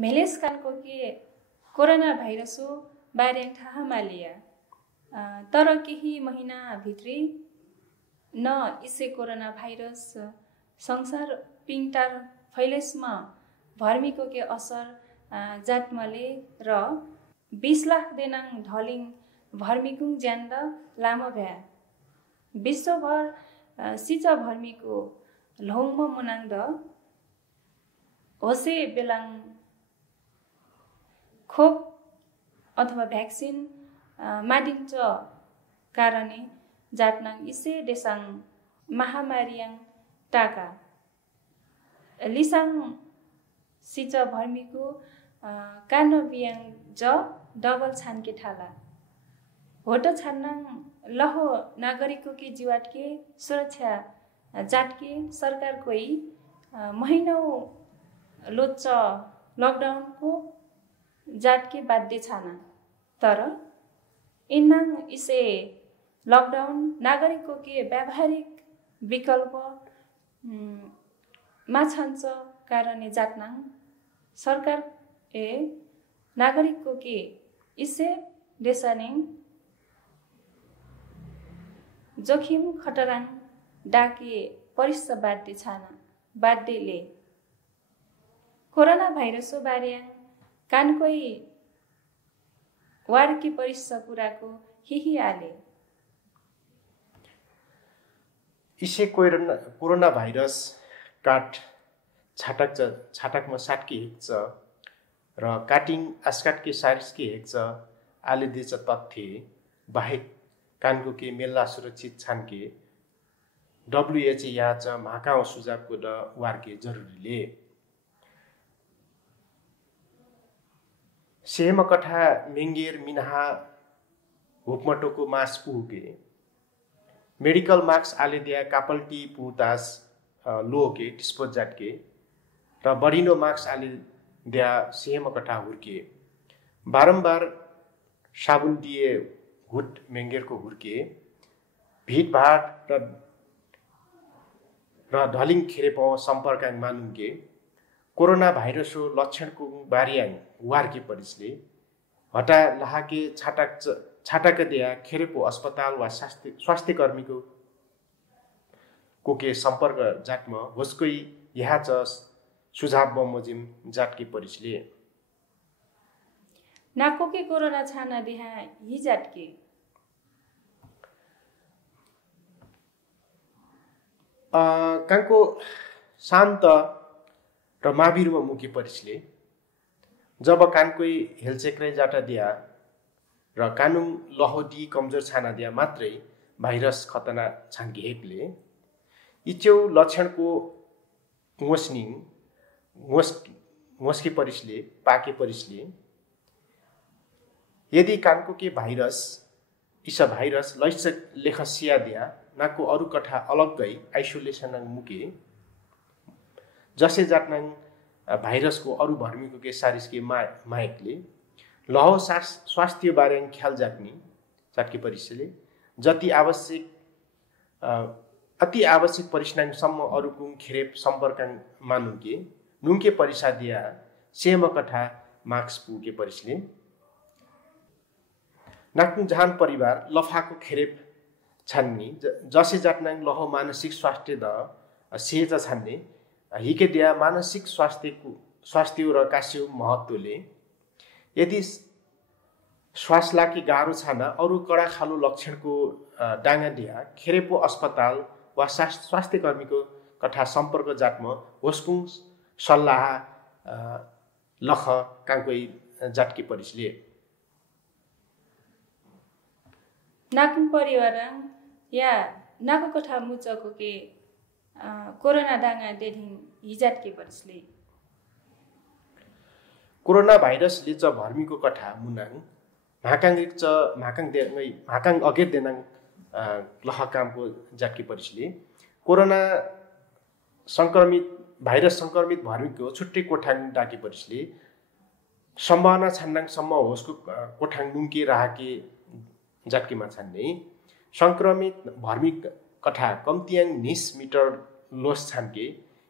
Malus कानको के corona भाइरसो बारेङ थाहा मालिया तर केही महिना भित्री न इसे कोरोना भाइरस संसार पिङटार फैलेसमा भर्मीको के असर जातमले र 20 लाख देनाङ ढलिङ भर्मीकुङ ज्यान्द लामो भ्या विश्वभर सिचा भर्मीको लौङमा मुनाङ्द होसे बेलाङ खोप अथवा भ्याक्सिन माडिन्छ कारणे जाटनाङ इसे देसाङ महामारीयाङ टाका लिसाङ सिचा भर्मीको कानबियाङ ज डबल छानके ठाला होटो छान्नाङ लहो नागरिकको के जीवाटके सुरक्षा जाटके सरकार कोही महिनौ लोच्च लकडाउनको जाटके बाध्य छाना तर इन्नाङ इसे लकडाउन नागरिकको के व्यावहारिक विकल्प माछान्छ कारणे जाटनाङ सरकार नागरिकको के इसे देशानेङ जोखिम खतराङ डाके परिस्थ बाध्य छाना बाध्यले कोरोना भाइरसो बारेयाङ कानकोई वारकी परिस्थ कुराको हिही आले इसे कोरोना भाइरस काट छाटकमा साटकी हेक्छ र काटिङ आस्काटकी सारिसकी हेक्छ आले दिन्छ तथ्य बाहेक कानको के मेल्ला सुरक्षित छानके WHO याच महाकाउ सुझावको द वारके जरुरीले सेम कठा मेङ्गेर मिनहा हुकमटोको मास पुहुके मेडिकल मार्क्स आलेदिया कापल्टी पुतास लोके डिस्पोज जाटके र बढिनो मार्क्स आलेदिया सेम कठा हुर्के बारम्बार साबुन दिए हुट मेङ्गेरको हुर्के भिडभाड र ढलिङ खेरेप सम्पर्क मानुङ्गे कोरोना भाइरसो लक्षणको बारियाङ वार्के परिसले हटा लाहाके छाटाक दिया खेरेपो अस्पताल वा स्वास्थ्य कर्मीको कोके सम्पर्क जाटमा होस्कै यहाँ च सुझाव बमोजिम जाटकी परिसले नाकोके कोरोना छाना देहा हि जाटके कानको शान्त र माबिरमा मुखी परिसले जब कानकोई हेलचेक्रै जाटा दिया र कानुङ लहोडी कमजोर छाना दिया मात्रै भाइरस खतना छान्की हेकले इच्यौ लक्षणको मोस्की परिसले पाके परिसले यदि कानको के भाइरस इस भाइरस लैस लेखसिया दिया नाको अरू कठा अलग्गै आइसोलेसन मुके जसै जाट्नाङ भाइरसको अरू भर्मीको के सारिसके मायकले लहो स्वास्थ्य बारे ख्याल जाटके परिसले अति आवश्यक परिस्नाङसम्म अरूको खेरेप सम्पर्क मानुके नुङ्के परिसा दिया सेम कठा मार्क्स पुगे परिसले नाक्नु जहान परिवार लफाको खेरेप छान्नी जसै जाट्नाङ लहो मानसिक स्वास्थ्य द सेज छान्ने हिके दिया मानसिक स्वास्थ्य र कास्यो महत्त्वले यदि श्वास लाकी गाह्रो छाना अरू कडा खालो लक्षणको डाङ्गा दिया खेरेपो अस्पताल वा स्वास्थ्य कर्मीको कठा सम्पर्क जाटमा होस्कुङ सल्लाह लख काङ्कोई जाटकी परिसले नाकुङ परिवार या नाको कठा मुचको के कोरोना डाङ्गा देढिङ हिजाटके परिसले कोरोना भाइरसले च भर्मीको कठा मुनाङ महाकाङ अगेर देनाङ लहकामको जाटकी परिसले कोरोना भाइरस संक्रमित भर्मीको छुट्टै कोठाङ डाके परिसले सम्भावना छान्नाङसम्म होसको कोठाङ नुङ्के राहाके जाटकीमा छान्ने संक्रमित भर्मी कठा कम्तियाङ निस मिटर लोस छान्के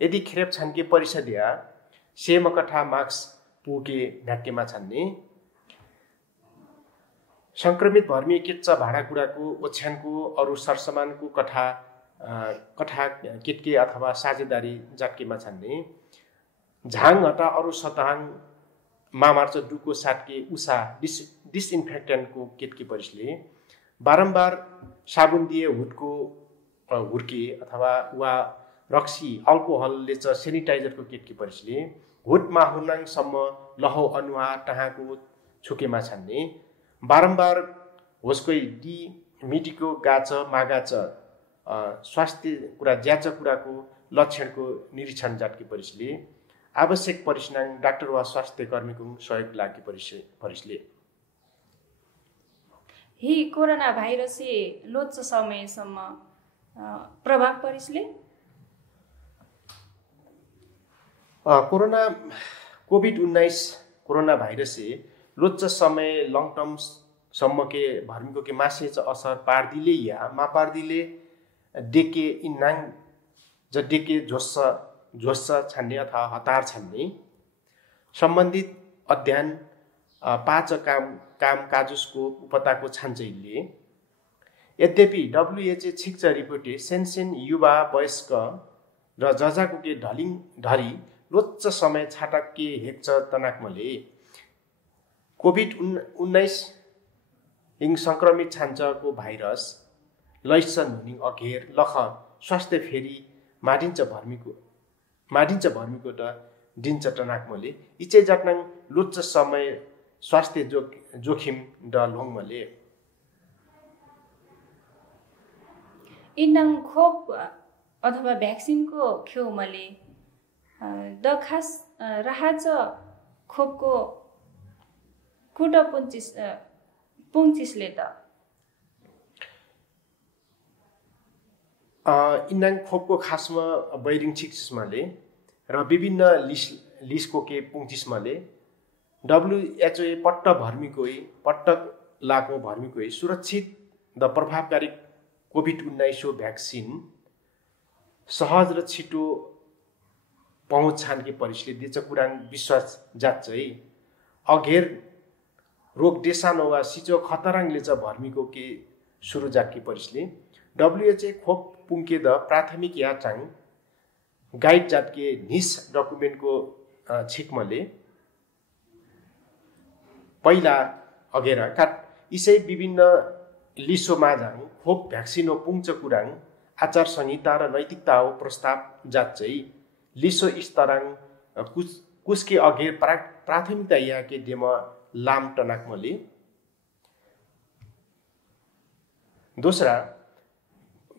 यदि खेरेप छान्के परिषदिया सेम कठा मार्क्स पुके ढाकेमा छन्ने संक्रमित भर्मी किच्चा भाँडाकुँडाको ओछ्यानको अरू सरसामानको कठा किटके अथवा साझेदारी जाटकेमा छन्ने झाङ हटा अरू सतहाङ मामार्च डुको साटके उषा डिसइन्फेक्टेन्टको केटके परिसले बारम्बार साबुन दिए हुर्के अथवा वा रक्सी अल्कोहलले चाहिँ सेनिटाइजरको केटके परिसले हुट माहुनाङसम्म लहौ अनुहार टहाँको छुकेमा छन्ने बारम्बार होसकै डी मिटीको गाच मागाच स्वास्थ्य कुरा ज्याच कुराको लक्षणको निरीक्षण जाटके परिसले आवश्यक परिस्नाङ डाक्टर वा स्वास्थ्य कर्मीको सहयोग लागि परिसले ही कोरोना भाइरसले लोच्च समयसम्म प्रभाव परिसले कोभिड-19 कोरोना भाइरसले लोच्च समय लङ टर्म सम्म के भर्मीको के मासे असर पार्दिले या मा पार्दिले डेके इन्नाङ ज डेके झोस्स छान्ने अथवा हतार छान्ने सम्बन्धित अध्ययन पाँच काम काजुसको उपताको छान्छैले यद्यपि डब्ल्युएचए छिक्च रिपोर्टे सेन्सेन युवा वयस्क र जजाको के ढरी लोच्च समय छाटके हेक्च तनाकमले कोभिड-19 संक्रमित छान्छको भाइरस लैसन हुने अघेर लख स्वास्थ्य फेरि माडिन्छ भर्मीको त दिन्छ टनाकमले इचे जाट्नाङ लोच्च समय स्वास्थ्य जोखिम ड लोङमले इन्नाङ खोप अथवा भ्याक्सिनको खेउमले द खास राहाच खोपको कुट पुङ्चिसले त इन्नाङ खोपको खासमा बैरिङ छिक्समाले र विभिन्न लिसको के पुङ्चिसमाले डब्ल्युएचओ पट्ट लाको भर्मीकोही सुरक्षित द प्रभावकारी कोभिड-19 भ्याक्सिन सहज र छिटो पहुँच छानके परिसले दिन्छ कुराङ विश्वास जाच्छै अघेर रोग डेसानो वा सिचो खतराङले चाहिँ भर्मीको के सुरु जाटके परिसले डब्ल्युएचए खोप पुङ्के द प्राथमिक याचाङ गाइड जाटके निस डकुमेन्टको छिकमले पहिला अघेर काट इसै विभिन्न लिसो माझाङ खोप भ्याक्सिनो पुङ्च कुराङ आचार संहिता र नैतिकता हो प्रस्ताव जाच्छै लिसो स्तराङ कुसके अघेर प्राथमिकता याके डेम लाम टनाकमले दोस्रा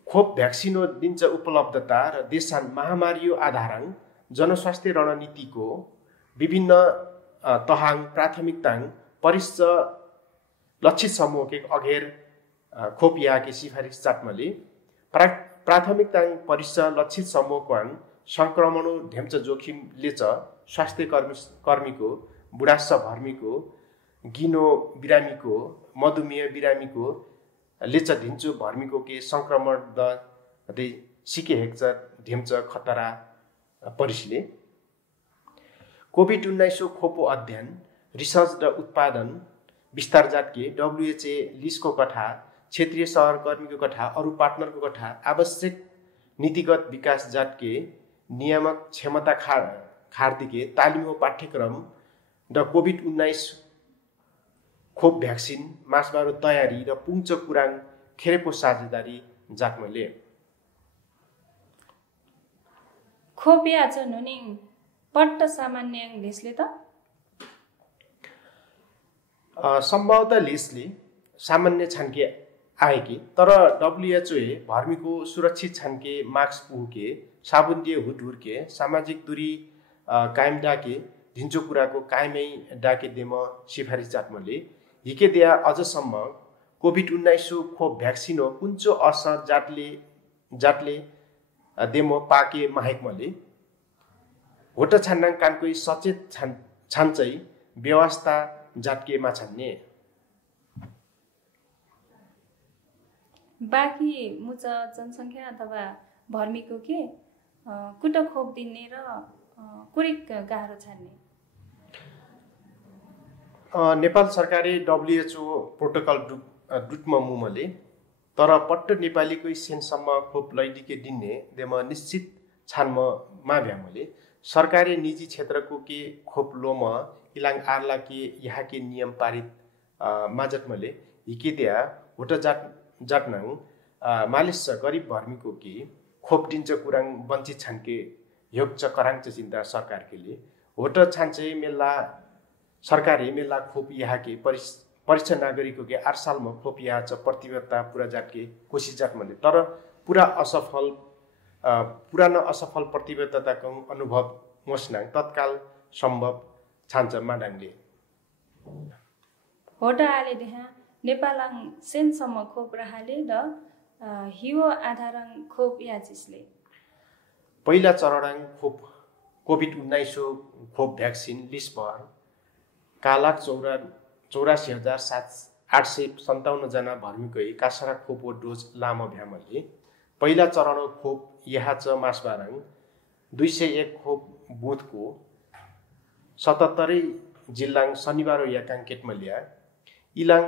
खोप भ्याक्सिनो दिन्छ उपलब्धता र देशान महामारी आधाराङ जनस्वास्थ्य रणनीतिको विभिन्न तहाङ प्राथमिकताङ परिश्च लक्षित समूहके अघेर खोप याके सिफारिस चाटमले प्राथमिकताङ परिश्च लक्षित समूहको संक्रमण ढेम्च जोखिमले च स्वास्थ्य कर्मीको बुढास भर्मीको गिनो बिरामीको मधुमेह बिरामीको लेच ढिन्चु भर्मीको के संक्रमण द सिके हेक्च ढेम्च खतरा परिसले कोभिड-19 खोपो अध्ययन रिसर्च र उत्पादन विस्तार जाटके डब्ल्युएचए लिसको कथा क्षेत्रीय सहकर्मीको कथा अरू पार्टनरको कथा आवश्यक नीतिगत विकास जाटके नियामक क्षमता खार्दिके तालिमो पाठ्यक्रम द कोभिड-19 खोप भ्याक्सिन मासबारो तयारी र पुङ्च कुराङ खेरेको साझेदारी जाटमले खोप याच नुनिङ पट्ट सामान्य लेसले त सम्भवतः लेसले सामान्य छानके आएकी तर डब्ल्युएचओ भर्मीको सुरक्षित छानके मास्क पुके साबुन दिए हुर्के सामाजिक दूरी कायम डाके ढिन्चो कुराको कायमै डाके देम सिफारिस जाटमले हिके दिया अझसम्म कोभिड-19 खोप भ्याक्सिन हो कुन्चो असर जाटले देमो पाके माहेकमले होट छान्नाङ कानकोही सचेत छान्छै व्यवस्था जाटकेमा छान्ने बाँकी मुच जनसङ्ख्या अथवा भर्मीको के कुट खोप दिने र कुरिक गाह्रो छान्ने नेपाल सरकारले WHO प्रोटोकल डुटमा मुमले तर पट्ट नेपालीको सेनसम्म खोप लैदिके दिने देम निश्चित छानमा माभ्यामले सरकारी निजी क्षेत्रको के खोप लोम इलाङ आर्ला के यहाँ के नियम पारित माजटमले हिके दिया होट जाटनाङ मालिस गरिब भर्मीको के खोप दिन्छ कुराङ वञ्चित छानके योग कराङ चिन्ता सरकार के लिए होट छान्छे मेला सरकारी मेला खोप यहाँ के परीक्षा नागरिकको के 8 सालमा खोप यहाँ छ प्रतिबद्धता पुरा जात के कोसिस जात मले तर पुरानो असफल प्रतिबद्धताको अनुभव मोस्नाङ तत्काल सम्भव छान्छ माडाङले होटा आले देहा नेपालाङ सेनसम्म खोप रहाले द हियो आधारङ खोप याजिसले पहिला चरणङ खोप कोभिड-19 खोप भ्याक्सिन लिस्टभर कालाक 84,857 जना भर्मीकै कासरा खोप डोज लामो भ्यामले पहिला चरण खोप यहाँ च मासबारङ 201 खोप बुथको 77 जिल्लाङ शनिबार या काङ्केटमल्या इलाङ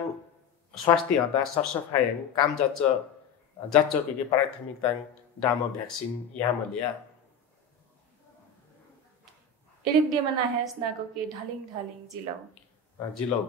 स्वास्थ्य हता सरसफायङ काम जाच्चको के प्राथमिकताङ डाम भ्याक्सिन यहाँ मल्या इलिक डेमना हेस नाको के ढलिङ जिलौ